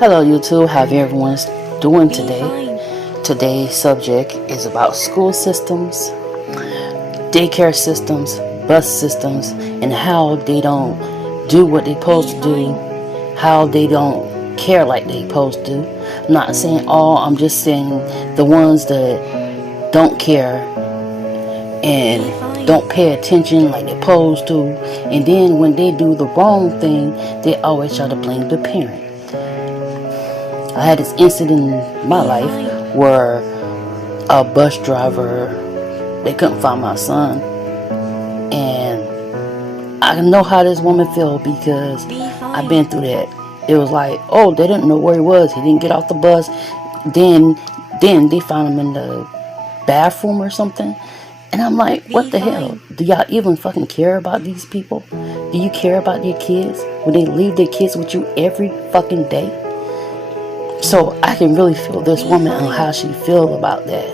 Hello YouTube, how everyone's doing today? Today's subject is about school systems, daycare systems, bus systems, and how they don't do what they're supposed to do, how they don't care like they're supposed to. I'm not saying all, I'm just saying the ones that don't care and don't pay attention like they're supposed to, and then when they do the wrong thing, they always try to blame the parent. I had this incident in my life where a bus driver, they couldn't find my son, and I know how this woman felt because I've been through that. It was like, oh, they didn't know where he was. He didn't get off the bus. Then they found him in the bathroom or something. And I'm like, what the hell? Do y'all even fucking care about these people? Do you care about your kids when they leave their kids with you every fucking day? So I can really feel this woman and how she feel about that.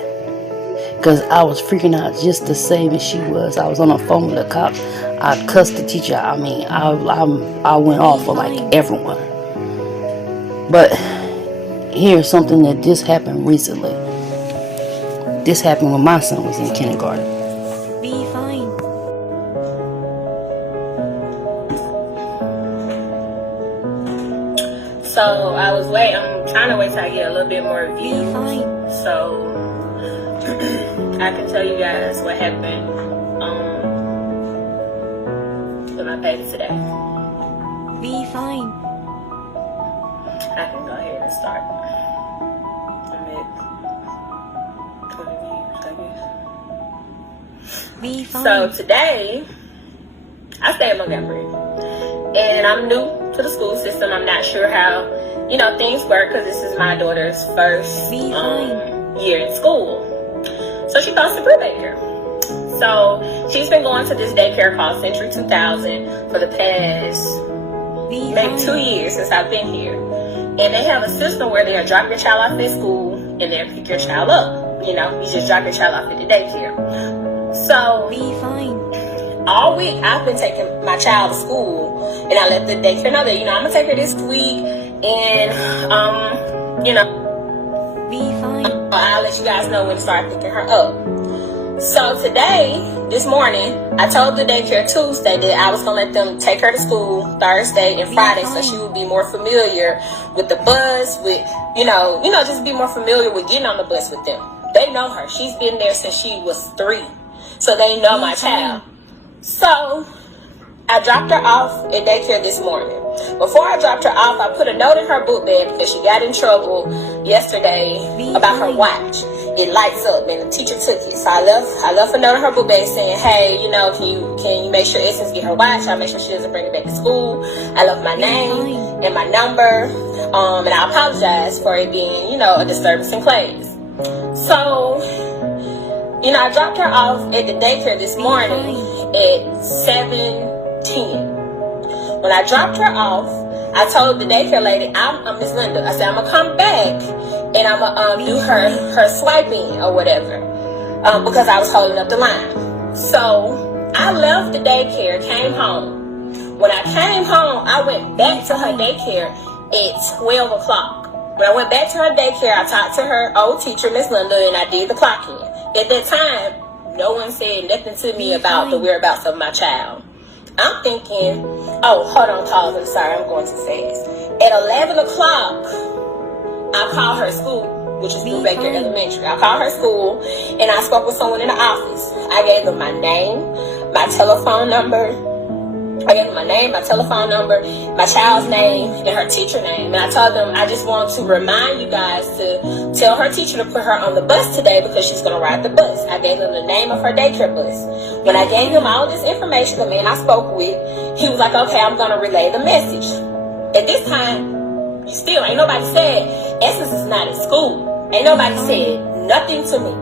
Because I was freaking out just the same as she was. I was on the phone with the cops. I cussed the teacher. I mean, I went off for like everyone. But here's something that just happened recently. This happened when my son was in kindergarten. Be fine. So I'm trying to wait till I get a little bit more views. So I can tell you guys what happened with my baby today. Be fine. I can go ahead and start. I'm at 20 views, I guess. Be fine. So today, I stay in Montgomery, and I'm new to the school system. I'm not sure how, things work because this is my daughter's first year in school. So she goes to daycare. So she's been going to this daycare called Century 2000 for the past maybe 2 years since I've been here. And they have a system where they'll drop your child off at school and they'll pick your child up. You just drop your child off at the daycare. So be fine. All week I've been taking my child to school, and I let the daycare know that I'm gonna take her this week, and be fine. I'll let you guys know when to start picking her up. So this morning, I told the daycare Tuesday that I was gonna let them take her to school Thursday and Friday, so she would be more familiar with the bus, with just be more familiar with getting on the bus with them. They know her; she's been there since she was 3, so they know my child. So I dropped her off at daycare this morning. Before I dropped her off, I put a note in her book bag because she got in trouble yesterday about her watch. It lights up, and the teacher took it. So I left a note in her book bag saying, hey, can you make sure Essence get her watch? I'll make sure she doesn't bring it back to school. I left my name and my number, and I apologize for it being, a disturbance in class. So, I dropped her off at the daycare this morning at 7:10. When I dropped her off, I told the daycare lady, I'm Miss Linda. I said, I'm going to come back and I'm going to do her swiping or whatever, because I was holding up the line. So I left the daycare, came home. When I came home, I went back to her daycare at 12 o'clock. When I went back to her daycare, I talked to her old teacher, Miss Linda, and I did the clock in. At that time, no one said nothing to me about the whereabouts of my child. I'm thinking, oh, hold on, pause. I'm sorry, I'm going too fast. At 11 o'clock, I called her school, which is New Baker Elementary. I called her school, and I spoke with someone in the office. I gave them my name, my telephone number. I gave them my name, my telephone number, my child's name, and her teacher name. And I told them I just want to remind you guys to tell her teacher to put her on the bus today because she's going to ride the bus. I gave them the name of her daycare bus. When I gave him all this information, the man I spoke with, he was like, okay, I'm going to relay the message. At this time, ain't nobody said Essence is not in school. Ain't nobody said nothing to me.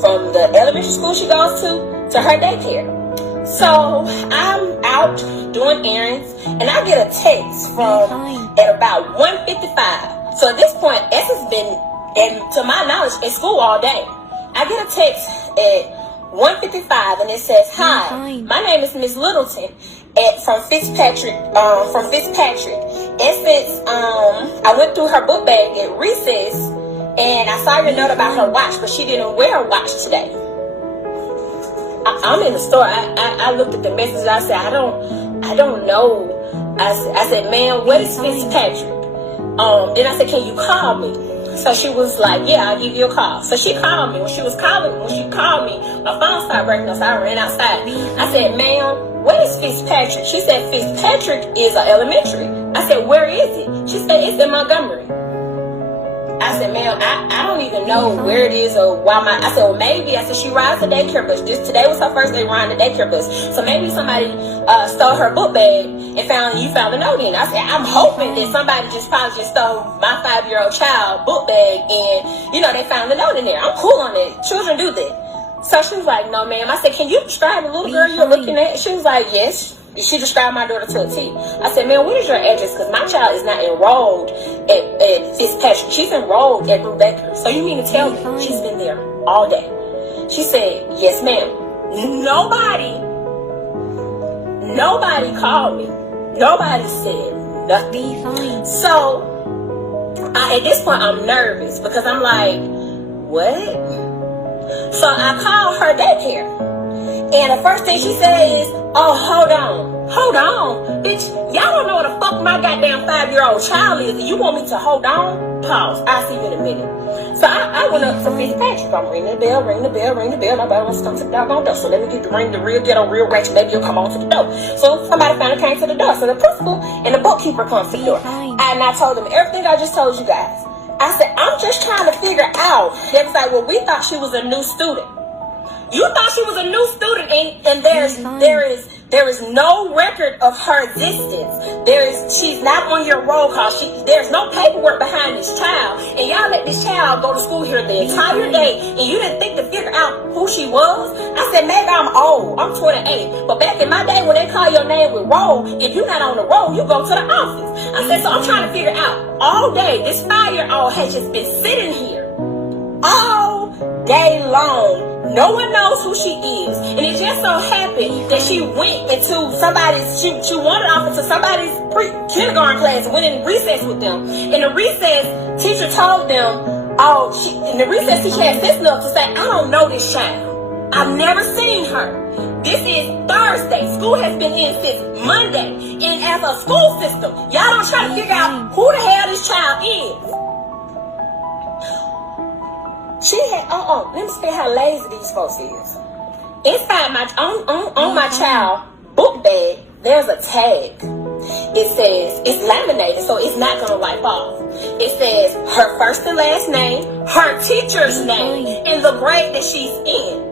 From the elementary school she goes to her daycare. So I'm out doing errands, and I get a text at about 1:55. So at this point, Essence been, and to my knowledge, in school all day. I get a text at 1:55, and it says, "Hi, my name is Miss Littleton from Fitzpatrick, And since I went through her book bag at recess, and I saw your note about her watch, but she didn't wear a watch today. I'm in the store. I looked at the message. I said, I don't know. I said, ma'am, what is Fitzpatrick? Then I said, can you call me? So she was like, yeah, I'll give you a call. So she called me. When she called me, my phone started breaking, so I ran outside. I said, ma'am, what is Fitzpatrick? She said, Fitzpatrick is an elementary. I said, where is it? She said, it's in Montgomery. I said, ma'am, I don't even know where it is or why I said, well, maybe. I said, she rides the daycare bus. Today was her first day riding the daycare bus. So maybe somebody stole her book bag and you found a note in it. I said, I'm hoping that somebody probably just stole my 5-year-old child book bag and, they found the note in there. I'm cool on it. Children do that. So she was like, no, ma'am. I said, can you describe the little girl you're looking at? She was like, yes. She described my daughter to a T. I said, man, what is your address? Because my child is not enrolled at Fitzpatrick. She's enrolled at Brubaker. So you mean to tell me she's been there all day? She said, yes, ma'am. Nobody called me. Nobody said nothing. So at this point, I'm nervous because I'm like, what? So I called her daycare. And the first thing she said is, oh, hold on. Bitch, y'all don't know what the fuck my goddamn 5-year-old child is. And you want me to hold on? Pause. I'll see you in a minute. So I went up to Fitzpatrick. I'm ringing the bell. Nobody wants to come to the doggone door. So let me get the ring, the real ghetto, real ratchet. Maybe you'll come on to the door. So somebody finally came to the door. So the principal and the bookkeeper comes to the door. And I told them everything I just told you guys. I said, I'm just trying to figure out. They was like, well, we thought she was a new student. You thought she was a new student, and there is no record of her existence. She's not on your roll call. There's no paperwork behind this child, and y'all let this child go to school here the entire day, and you didn't think to figure out who she was. I said, maybe I'm old. I'm 28, but back in my day when they call your name with roll, if you're not on the roll, you go to the office. I said, so I'm trying to figure out all day. This 5-year-old has just been sitting here all day long. No one knows who she is. And it just so happened that she went into she wandered off into somebody's kindergarten class and went in recess with them. And the recess teacher told them, and the recess teacher had sense enough to say, I don't know this child. I've never seen her. This is Thursday. School has been in since Monday. And as a school system, y'all don't try to figure out who the hell this child is. She had, let me see how lazy these folks is. Inside on my child book bag, there's a tag. It says, it's laminated, so it's not going to wipe off. It says her first and last name, her teacher's name, and the grade that she's in.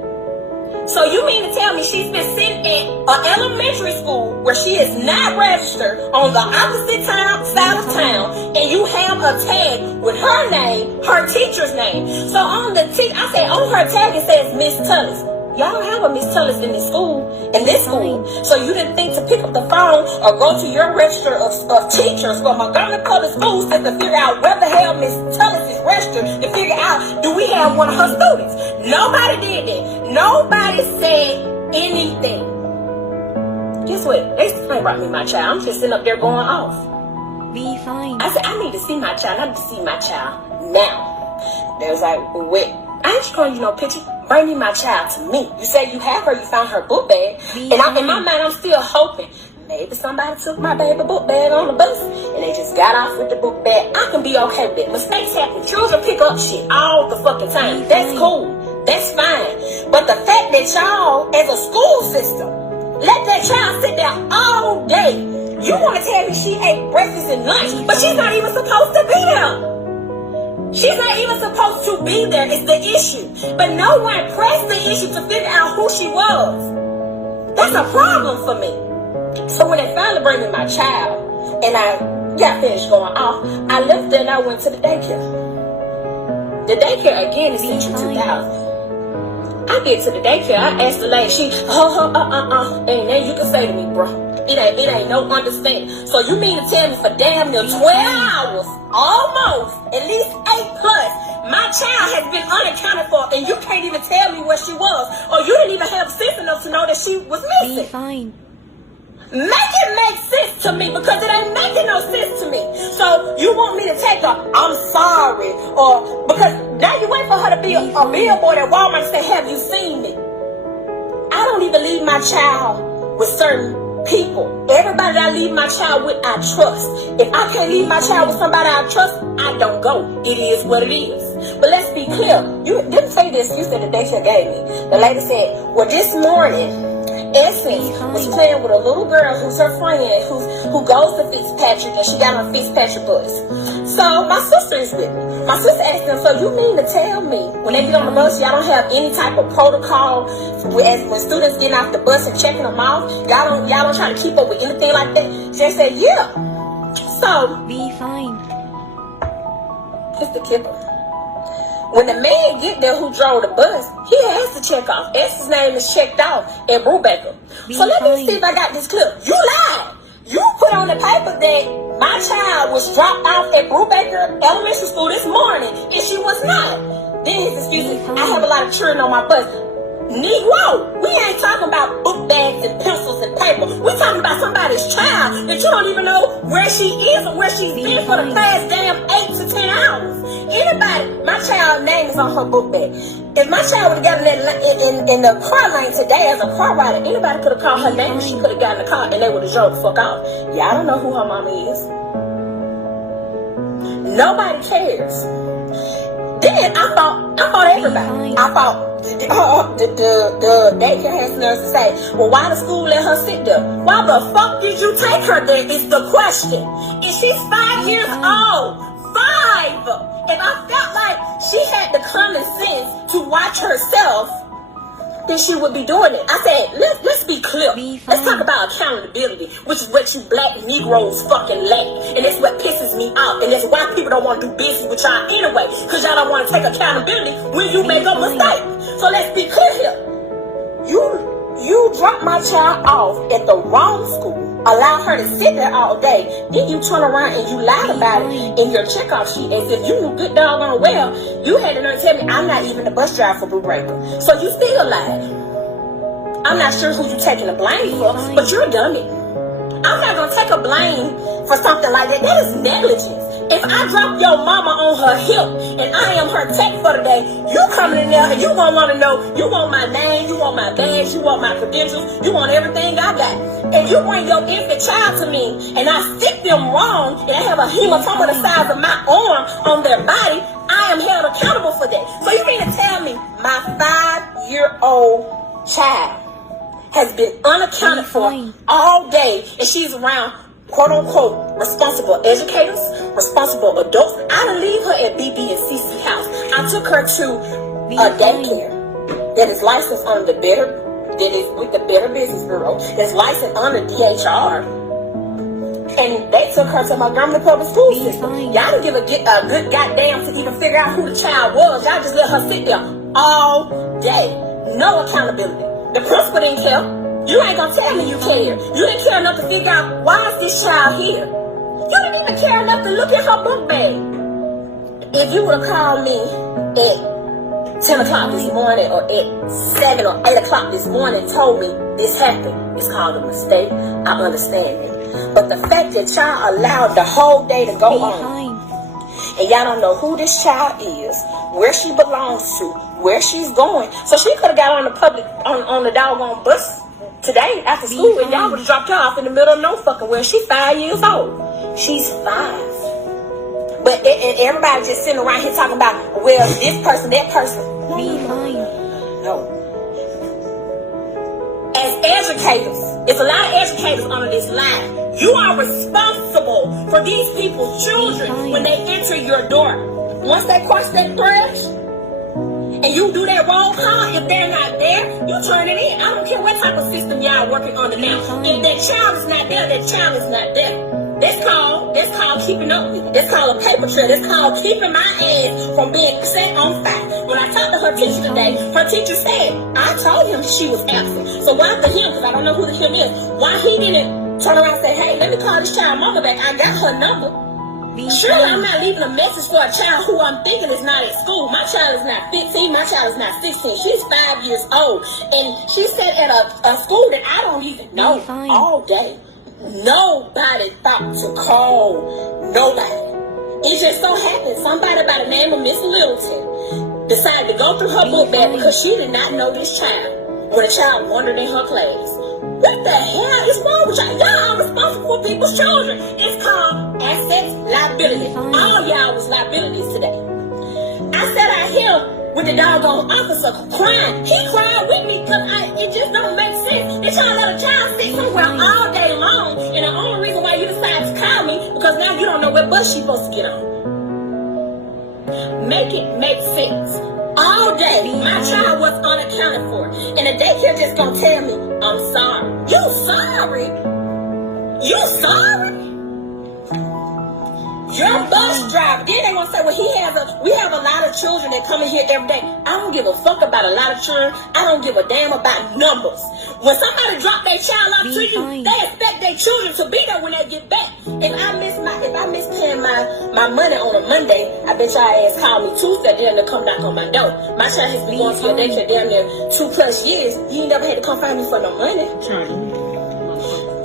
So you mean to tell me she's been sitting in an elementary school where she is not registered on the opposite side of town, and you have a tag with her name, her teacher's name. So on the I said on her tag it says Miss Tullis. Y'all don't have a Miss Tullis in this school, So you didn't think to pick up the phone or go to your register of teachers for Montgomery Public Schools to figure out where the hell Miss Tullis is registered, to figure out, do we have one of her students? Nobody did that. Nobody said anything. Guess what? They still brought me my child. I'm just sitting up there going off. Be fine. I said, I need to see my child. I need to see my child now. They was like, wait, I ain't showing you no picture. Bring me my child to me. You say you have her, you found her book bag. And in my mind, I'm still hoping maybe somebody took my baby book bag on the bus and they just got off with the book bag. I can be okay with that. Mistakes happen. Children pick up shit all the fucking time. That's cool. That's fine. But the fact that y'all, as a school system, let that child sit there all day. You want to tell me she ate breakfast and lunch, but she's not even supposed to be there. She's not even supposed to be there. It's the issue. But no one pressed the issue to figure out who she was. That's a problem for me. So when they finally bring me my child, and I got finished going off, I left there and I went to the daycare. The daycare, again, is Section 2000. I get to the daycare, I asked the lady, ain't nothing you can say to me, bro. It ain't no understanding. So you mean to tell me for damn near 12 hours, almost, at least 8 plus, my child has been unaccounted for, and you can't even tell me where she was, or you didn't even have sense enough to know that she was missing. Be fine. Make it make sense to me because it ain't making no sense to me. So you want me to take her, I'm sorry, or because now you wait for her to be a billboard at Walmart and say, have you seen me? I don't even leave my child with certain people. Everybody that I leave my child with, I trust. If I can't leave my child with somebody I trust, I don't go. It is what it is. But let's be clear. You didn't say this. You said the daycare gave me. The lady said, well, this morning, Essence was playing with a little girl who's her friend, who goes to Fitzpatrick, and she got on Fitzpatrick bus. So my sister is with me. My sister asked them, so you mean to tell me when they get on the bus, y'all don't have any type of protocol when students getting off the bus and checking them off? Y'all don't try to keep up with anything like that? She said, yeah. So Be fine. it's the kicker. When the man get there who drove the bus, he has to check off. S's name is checked off at Brubaker. So let me see if I got this clip. You lied. You put on the paper that my child was dropped off at Brubaker Elementary School this morning, and she was not. Then his excuse is, I have a lot of children on my bus. Negro, we ain't talking about book bags and pencils and paper. We're talking about somebody's child that you don't even know where she is or where she's been for the past damn 8 to 10 hours. Anybody, my child's name is on her book bag. If my child would have gotten in the car lane today as a car rider, anybody could have called her name. She could have gotten in the car and they would have drove the fuck off. Yeah, I don't know who her mama is. Nobody cares. Then I fought everybody. I fought the daycare has nerves to say, well, why the school let her sit there? Why the fuck did you take her there is the question. And she's 5 years old. 5! If I felt like she had the common sense to watch herself, then she would be doing it. I said, let's be clear. Let's talk about accountability, which is what you black Negroes fucking lack. And that's what pisses me off. And that's why people don't want to do business with y'all anyway. Because y'all don't want to take accountability when you make a mistake. So let's be clear here. You dropped my child off at the wrong school, allow her to sit there all day, then you turn around and you lied about it in your checkoff sheet as if you knew good doggone well. You had to tell me I'm not even the bus driver for Blue Breaker. So you still lied. I'm not sure who you're taking the blame for, but you're a dummy. I'm not going to take a blame for something like that. That is negligence. If I drop your mama on her hip and I am her tech for the day, you coming in there and you gonna want to know, you want my name, you want my badge, you want my credentials, you want everything I got. And you bring your infant child to me and I stick them wrong and I have a hematoma the size of my arm on their body, I am held accountable for that. So you mean to tell me my 5-year-old child has been unaccounted for all day and she's around quote unquote responsible educators, responsible adults? I didn't leave her at BB and CC house. I took her to a daycare that is licensed under with the Better Business Bureau, that's licensed under DHR. And they took her to Montgomery Public School System. Y'all didn't give a good goddamn to even figure out who the child was. Y'all just let her sit there all day. No accountability. The principal didn't care. You ain't gonna tell me you care. You didn't care enough to figure out why is this child here. You didn't even care enough to look at her book bag. If you would have called me at 10 o'clock this morning or at 7 or 8 o'clock this morning and told me this happened, it's called a mistake. I understand it. But the fact that y'all allowed the whole day to go on and y'all don't know who this child is, where she belongs to, where she's going. So she could have got on the doggone bus today after school and y'all would have dropped her off in the middle of no fucking where. She's 5 years old. She's 5. But and everybody just sitting around here talking about, well, this person, that person. No. As educators, it's a lot of educators under this line. You are responsible for these people's children when they enter your door. Once they cross that threshold, and you do that roll call, if they're not there, you turn it in. I don't care what type of system y'all working on now. If that child is not there, that child is not there. That's called keeping up with it. That's called a paper trail. That's called keeping my ass from being set on fire. When I talked to her teacher today, her teacher said, I told him she was absent. So why the him, because I don't know who the him is, why he didn't turn around and say, hey, let me call this child mama back. I got her number. Surely I'm not leaving a message for a child who I'm thinking is not at school. My child is not 15. My child is not 16. She's 5 years old. And she sat at a school that I don't even know all day. Nobody thought to call nobody. It just so happened somebody by the name of Miss Littleton decided to go through her book bag because she did not know this child when a child wandered in her class. What the hell is wrong with y'all? Y'all are responsible for people's children. It's called assets, liability. All y'all was liabilities today. I sat out here with the doggone officer crying. He cried with me because it just don't make sense that y'all let a child sit somewhere all day long, and the only reason why you decided to call me because now you don't know what bus she's supposed to get on. Make it make sense. All day, my child was unaccounted for, and the daycare just gonna tell me, I'm sorry. You sorry? You sorry? Your bus driver. Then they gonna say, well, we have a lot of children that come in here every day. I don't give a fuck about a lot of children. I don't give a damn about numbers. When somebody drop their child off to you, they expect their children to be there when they get back. If I miss paying my money on a Monday, I bet y'all ass call me Tuesday damn to come knock on my door. My child has been going to your daycare damn near 2+ years. You ain't never had to come find me for no money.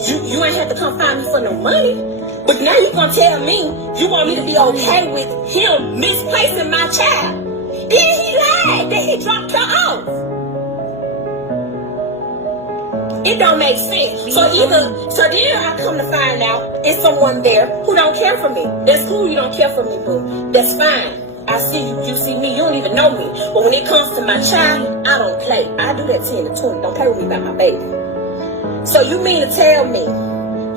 You ain't had to come find me for no money. But now you gonna tell me you want me to be okay with him misplacing my child. Then he lied. Then he dropped her off. It don't make sense. So then I come to find out it's someone there who don't care for me. That's cool, you don't care for me, boo. That's fine. I see you, you see me, you don't even know me. But when it comes to my child, I don't play. I do that 10 to 20. Don't play with me about my baby. So you mean to tell me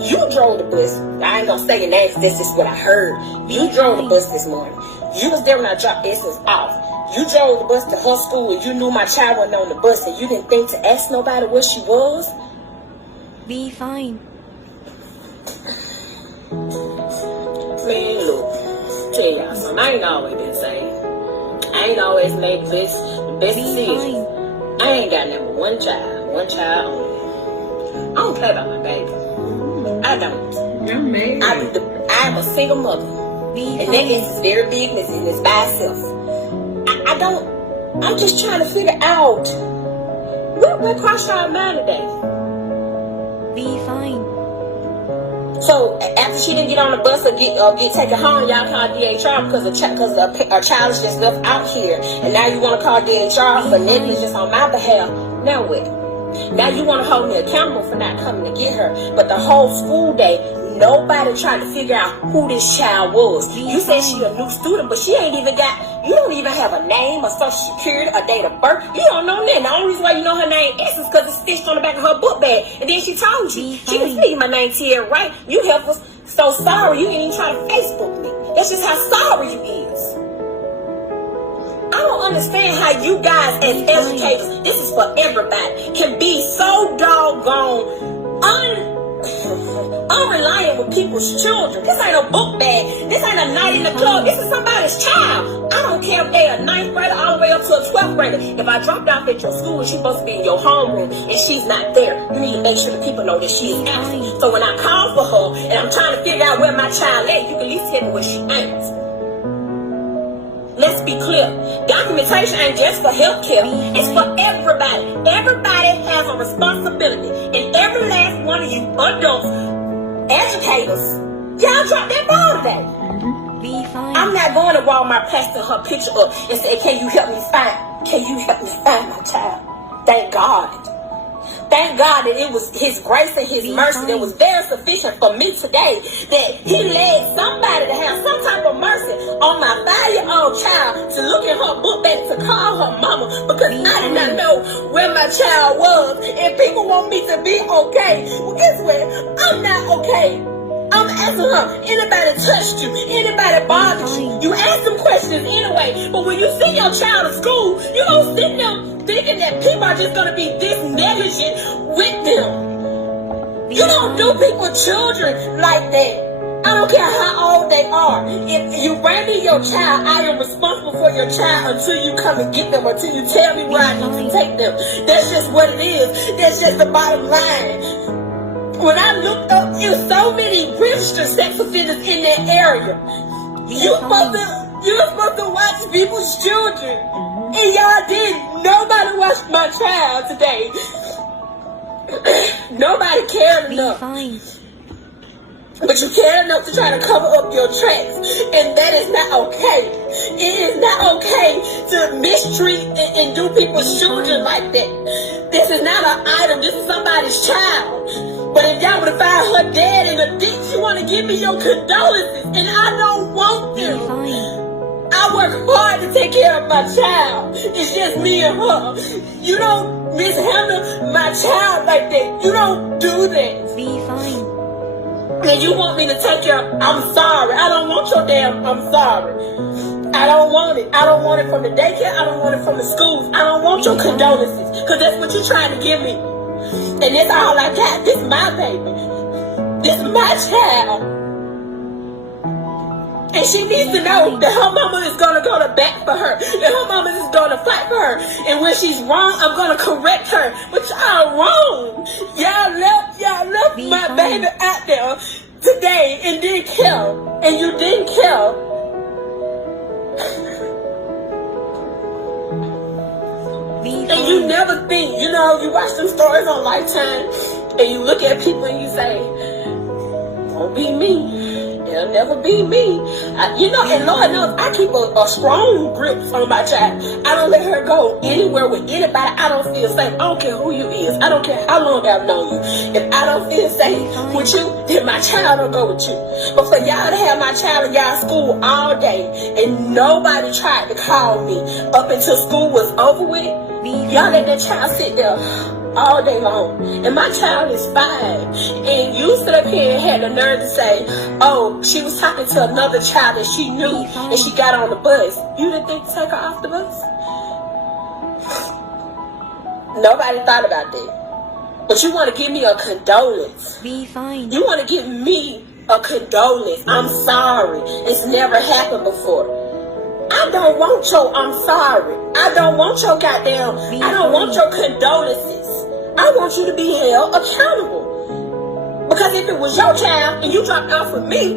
you drove the bus? I ain't gonna say your name, this is what I heard. You drove the bus this morning. You was there when I dropped Essence off. You drove the bus to her school and you knew my child wasn't on the bus and you didn't think to ask nobody where she was? Be fine. Man, look, tell y'all something. I ain't always been the same. I ain't always made the best decisions. I ain't got never one child only. I don't play about my baby. I don't. You're married. I'm a single mother. And that is very big and it's by itself. I'm just trying to figure out what crossed our mind today. Be fine. So after she didn't get on the bus or get taken home, y'all called DHR because a child is just left out here, and now you want to call DHR for negligence on my behalf. Now what? Now you want to hold me accountable for not coming to get her, but the whole school day, nobody tried to figure out who this child was. You say she a new student, but you don't even have a name, a social security, a date of birth. You don't know that. The only reason why you know her name is because it's stitched on the back of her book bag. And then she told you. She didn't speak my name to you, right? You help us. So sorry, you didn't even try to Facebook me. That's just how sorry you is. I don't understand how you guys as educators, this is for everybody, can be so doggone unreliant with people's children. This ain't a book bag. This ain't a night in the club. This is somebody's child. I don't care if they're a 9th grader all the way up to a 12th grader. If I dropped off at your school and she's supposed to be in your homeroom and she's not there, you need to make sure the people know that she is absent. So when I call for her and I'm trying to figure out where my child is, you can at least tell me where she ain't. Let's be clear. Documentation ain't just for healthcare. It's for everybody. Everybody has a responsibility. And every last one of you adults, educators, y'all dropped that ball today. Be fine. I'm not going to Walmart pasting her picture up and say, can you help me find my child? Thank God. Thank God that it was His grace and His mercy that was very sufficient for me today, that He led somebody to have some type of mercy on my 5-year-old child to look at her book bag to call her mama because I did not know where my child was. And people want me to be okay. Well, guess what? I'm not okay. I'm asking her, anybody touched you? Anybody bothered you? You ask them questions anyway. But when you see your child at school, you don't sit there thinking that people are just going to be this negligent with them. You don't do people's children like that. I don't care how old they are. If you bring me your child, I am responsible for your child until you come and get them, until you tell me where I need to take them. That's just what it is. That's just the bottom line. When I looked up, there's so many registered sex offenders in that area. You're supposed to watch people's children. And y'all didn't. Nobody watched my child today. Nobody cared enough. Be fine. But you care enough to try to cover up your tracks. And that is not okay. It is not okay to mistreat and do people's children like that. This is not an item. This is somebody's child. But if y'all would have found her dead in a ditch, you want to give me your condolences. And I don't want them. I work hard to take care of my child. It's just me and her. You don't mishandle my child like that. You don't do that. Be fine. And you want me to take care of, I'm sorry. I don't want your damn, I'm sorry. I don't want it. I don't want it from the daycare. I don't want it from the schools. I don't want your condolences. Because that's what you're trying to give me. And that's all I got. This is my baby. This is my child. And she needs to know that her mama is going to go to bat for her. That her mama is going to fight for her. And when she's wrong, I'm going to correct her. But y'all wrong. Y'all left my baby out there today and didn't care. And you didn't care. And you never think, you know, you watch them stories on Lifetime and you look at people and you say, won't be me. It'll never be me. You know, and Lord knows, I keep a strong grip on my child. I don't let her go anywhere with anybody I don't feel safe. I don't care who you is. I don't care how long I've known you. If I don't feel safe with you, then my child will go with you. But for y'all to have my child in y'all school all day and nobody tried to call me up until school was over with, y'all let that child sit there all day long. And my child is 5. And you stood up here and had the nerve to say, oh, she was talking to another child that she knew and she got on the bus. You didn't think to take her off the bus? Nobody thought about that. But you want to give me a condolence. Be fine. You want to give me a condolence. I'm sorry. It's never happened before. I don't want your I'm sorry. I don't want your goddamn, I don't want your condolences. I want you to be held accountable. Because if it was your child and you dropped off with me,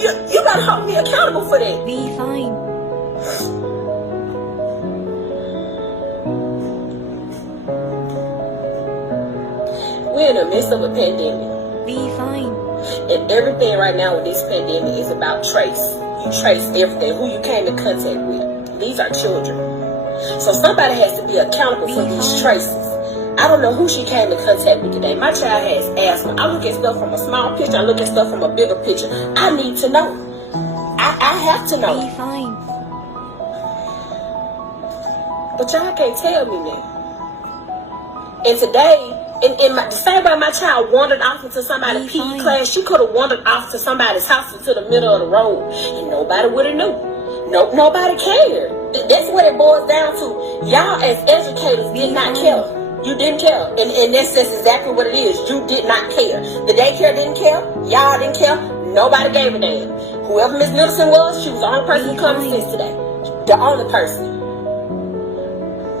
you gotta hold me accountable for that. Be fine. We're in the midst of a pandemic. Be fine. And everything right now with this pandemic is about trace. You trace everything, who you came in contact with. These are children. So somebody has to be accountable for these traces. I don't know who she came in contact with today. My child has asthma. I look at stuff from a small picture. I look at stuff from a bigger picture. I need to know. I have to know. Be fine. But y'all can't tell me that. And today, the same way my child wandered off into somebody's PE class, she could have wandered off to somebody's house into the middle of the road, and nobody would have knew. Nobody cared. That's what it boils down to. Y'all as educators did not care. You didn't care. And that's exactly what it is. You did not care. The daycare didn't care. Y'all didn't care. Nobody gave a damn. Whoever Miss Middleton was, she was the only person who comes since today. The only person.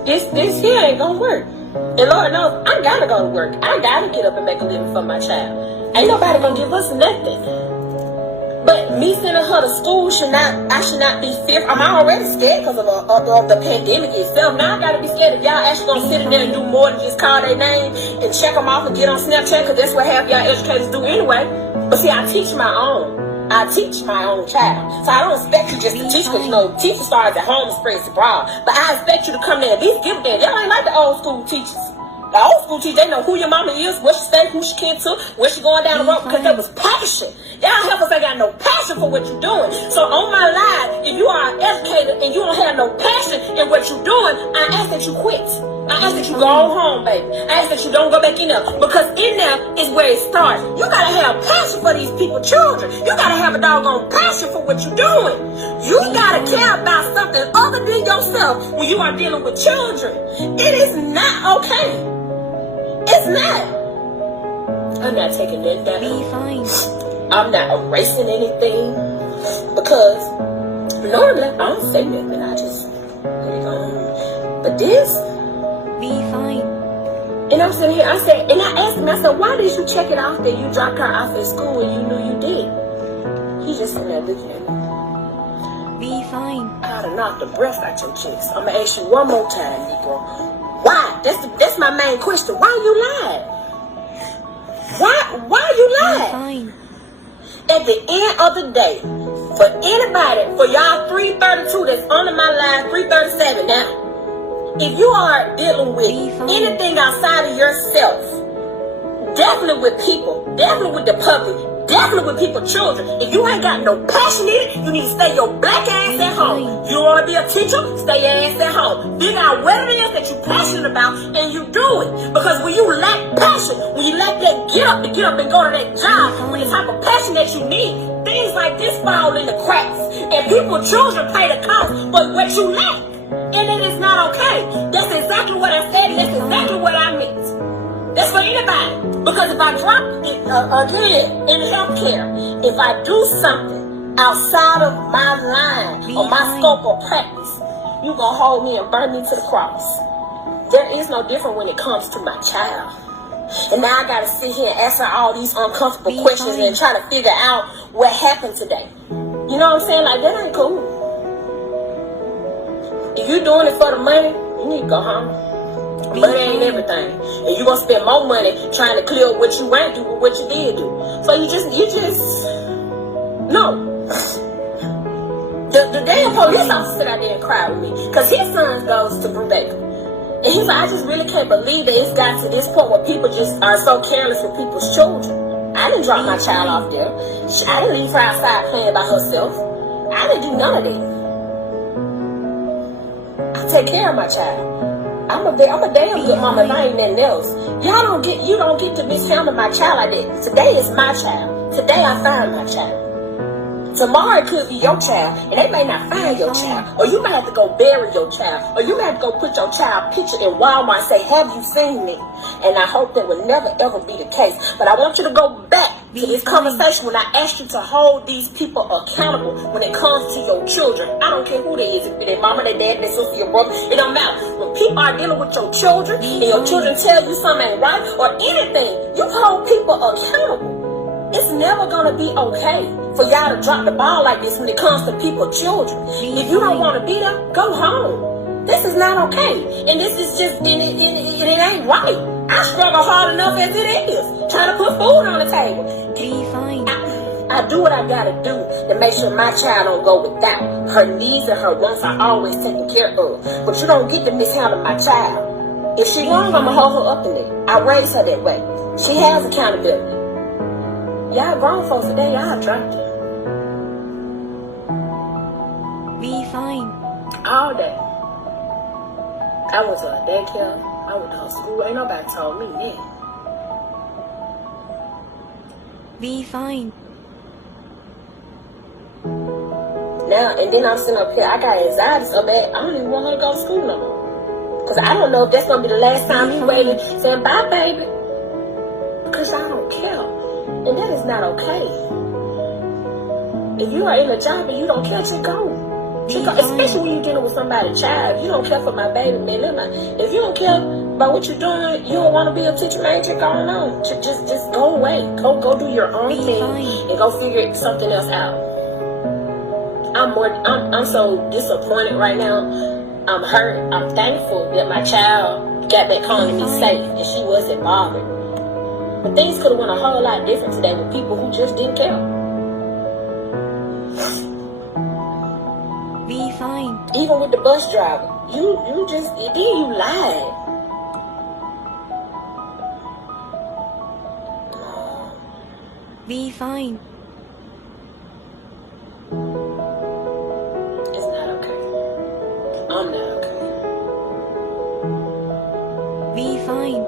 This here ain't gonna work. And Lord knows, I gotta go to work. I gotta get up and make a living for my child. Ain't nobody gonna give us nothing. But me sending her to school I should not be fearful. I'm already scared because of the pandemic itself. Now I gotta be scared if y'all actually gonna sit in there and do more than just call their name and check them off and get on Snapchat, because that's what half y'all educators do anyway. But see, I teach my own. I teach my own child. So I don't expect you just to teach, because, you know, teaching starts at home and spreads abroad. But I expect you to come there and at least give a damn. Y'all ain't like the old school teachers. The old school teachers, they know who your mama is, where she stay, who she came to, where she going down the road, because there was passion. Y'all helpers ain't got no passion for what you're doing. So on my life, if you are an educator and you don't have no passion in what you're doing, I ask that you quit. I ask that you go home, baby. I ask that you don't go back in there, because in there is where it starts. You gotta have passion for these people, children. You gotta have a doggone passion for what you're doing. You gotta care about something other than yourself when you are dealing with children. It is not okay. It's not. I'm not taking that down. Be fine. I'm not erasing anything, because normally I don't say nothing. I just let it go. But this, be fine. and I'm sitting here, and I asked him, I said, why did you check it off that you dropped her off at school and you knew you did? He just sitting there looking at me. Be fine. I'd have knocked the breath out your chest. I'm gonna ask you one more time, Negro. Why? That's my main question. Why you lied? Why you lied? Be fine. At the end of the day, for anybody, for y'all 332 that's under my line, 337 now, if you are dealing with anything outside of yourself, definitely with people, definitely with the public, definitely with people, children, if you ain't got no passion in it, you need to stay your black ass at home. You want to be a teacher? Stay your ass at home. Figure out what it is that you're passionate about and you do it. Because when you lack passion, when you lack that get up and go to that job, with the type of passion that you need, things like this fall in the cracks. And people, children pay the cost for what you lack. And it is not okay. That's exactly what I said, and that's exactly what I meant. That's for anybody. Because if I drop it, again, in healthcare, if I do something outside of my line or my scope of practice, you gonna hold me and burn me to the cross. There is no different when it comes to my child. And now I gotta sit here and answer all these uncomfortable questions and try to figure out what happened today. You know what I'm saying? Like, that ain't cool. If you're doing it for the money, you need to go home. Money ain't everything. And you're going to spend more money trying to clear what you ain't do with what you did do. So you just, no. The damn police officer sit out there and cry with me. Because his son goes to Brubaker. And he's like, I just really can't believe that it's got to this point where people just are so careless with people's children. I didn't drop my child off there. I didn't leave her outside playing by herself. I didn't do none of that. I take care of my child. I'm a damn good mama if I ain't nothing else. You don't get to mishandle my child like that. Today is my child. Today I find my child. Tomorrow it could be your child, and they may not find your child. Or you may have to go bury your child. Or you may have to go put your child picture in Walmart and say, have you seen me? And I hope that will never ever be the case. But I want you to go back to this conversation when I asked you to hold these people accountable when it comes to your children. I don't care who they is, if their mama, their dad, their sister, your brother, it don't matter. When people are dealing with your children and your children tell you something ain't right or anything, you hold people accountable. It's never gonna be okay for y'all to drop the ball like this when it comes to people's children. If you don't want to be there, go home. This is not okay, and this is just it ain't right. I struggle hard enough as it is trying to put food on the table. I do what I gotta do to make sure my child don't go without. Her needs and her wants are always taken care of. But you don't get to mishandle my child. If she wrong, I'ma hold her up in it. I raised her that way. She has accountability. Y'all grown folks today, y'all dropped it. Be fine. All day. I went to her daycare. I went to her school. Ain't nobody told me that. Be fine. Now, and then I'm sitting up here. I got anxiety so bad, I don't even want her to go to school no more. Because I don't know if that's going to be the last time you waiting saying, bye, baby. Because I don't care. And that is not okay. If you are in a job and you don't care, just go. Especially when you're dealing with somebody's child. If you don't care for my baby, man, if you don't care about what you're doing, you don't want to be a teacher, man, just go on. Just go away. Go do your own thing and go figure something else out. I'm so disappointed right now. I'm hurt. I'm thankful that my child got back home to me safe and she wasn't bothered. But things could have went a whole lot different today with people who just didn't care. Be fine. Even with the bus driver, you lied. Be fine. It's not okay. I'm not okay. Be fine.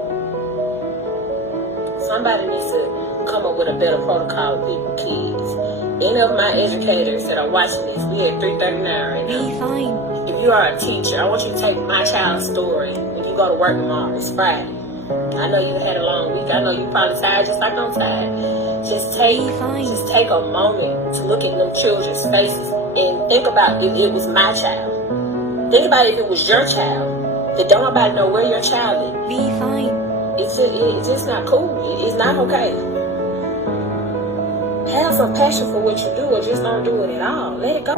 Somebody needs to come up with a better protocol with people, kids. Any of my educators that are watching this, we at 3:39 right now. Be fine. If you are a teacher, I want you to take my child's story when you go to work tomorrow. It's Friday. I know you had a long week. I know you probably tired just like I'm tired. Just take a moment to look at them children's faces and think about if it was my child. Think about if it was your child. That don't nobody know where your child is. Be fine. It's just not cool. It's not okay. Have some passion for what you do or just don't do it at all. Let it go.